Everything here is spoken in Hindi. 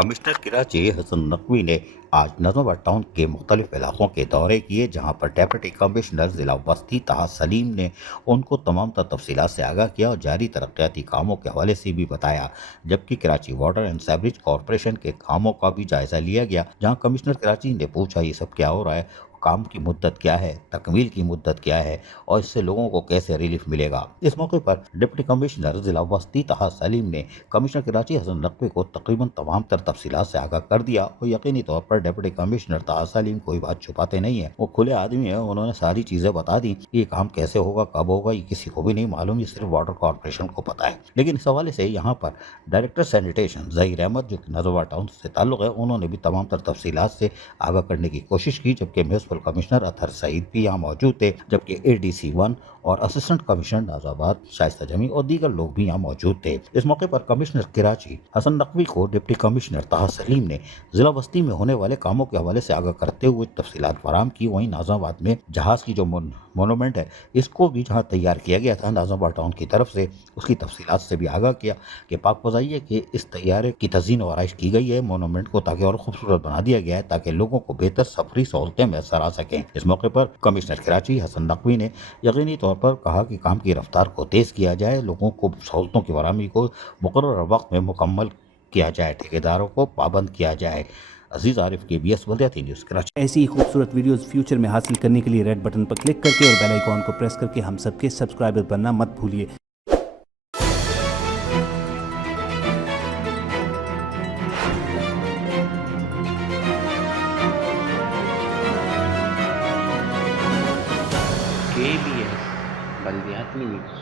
कमिश्नर कराची हसन नकवी ने आज नजमाबाद टाउन के मुख्तलिफ इलाकों के दौरे किए, जहां पर डेप्यूटी कमिश्नर जिला बस्ती ताहा सलीम ने उनको तमाम तफसीलात से आगाह किया और जारी तरक्याती कामों के हवाले से भी बताया। जबकि Karachi water and sewerage corporation के कामों का भी जायजा लिया गया, जहां कमिश्नर कराची ने पूछा ये सब क्या हो रहा है, काम की मुद्दत क्या है, तकमील की मुद्दत क्या है और इससे लोगों को कैसे रिलीफ मिलेगा। इस मौके पर डिप्टी कमिश्नर जिला बस्ती ताहा सलीम ने कमिश्नर कराची हसन नकवी को तकरीबन तमाम तर तफसीलात से आगाह कर दिया और यकीनी तौर पर डिप्टी कमिश्नर ताहा सलीम कोई बात छुपाते नहीं है, वो खुले आदमी है। उन्होंने सारी चीजें बता दी। ये काम कैसे होगा, कब होगा, ये किसी को भी नहीं मालूम, ये सिर्फ वाटर कॉरपोरेशन को पता है। लेकिन इस हवाले से यहाँ पर डायरेक्टर सैनिटेशन ज़हीर अहमद जो नजरवा टाउन से ताल्लुक़ है, उन्होंने भी तमाम तर तफसीलात से आगाह करने की कोशिश की। जबकि म्यूनसिपल कमिश्नर अतहर सईद भी यहाँ मौजूद थे, जबकि ADC 1 और असिस्टेंट कमिश्नर नाजाबाद शाइस्ता जमी और दीगर लोग भी यहाँ मौजूद थे। इस मौके पर कमिश्नर कराची हसन नकवी को डिप्टी कमिश्नर ताहा सलीम ने जिला बस्ती में होने वाले कामों के हवाले से आगाह करते हुए तफसीलात फराहम की। वहीं नाजाबाद में जहाज की जो मोनूमेंट है, इसको भी जहाँ तैयार किया गया था नाजाबाद टाउन की तरफ से, उसकी तफसीलात से भी आगाह किया कि पाक फजाई है कि इस तैयारे की तज़ीन और आराइश की गई है मोनूमेंट को, ताकि और खूबसूरत बना दिया गया है ताकि लोगों को बेहतर सफरी सहूलतें मैसर आ सकें। इस मौके पर कमिश्नर कराची हसन नकवी ने यकीनी तौर पर कहा कि काम की रफ्तार को तेज़ किया जाए, लोगों को सहूलतों की फराहमी को मुकर्रर वक्त में मुकम्मल किया जाए, ठेकेदारों को पाबंद किया जाए। अजीज़ आरिफ, KBS बल्दियाती न्यूज़ कराची। ऐसी ही खूबसूरत वीडियोस फ्यूचर में हासिल करने के लिए रेड बटन पर क्लिक करके और बेल आइकॉन को प्रेस करके हम सबके सब्सक्राइबर बनना मत भूलिए। KBS बल्दियाती न्यूज़।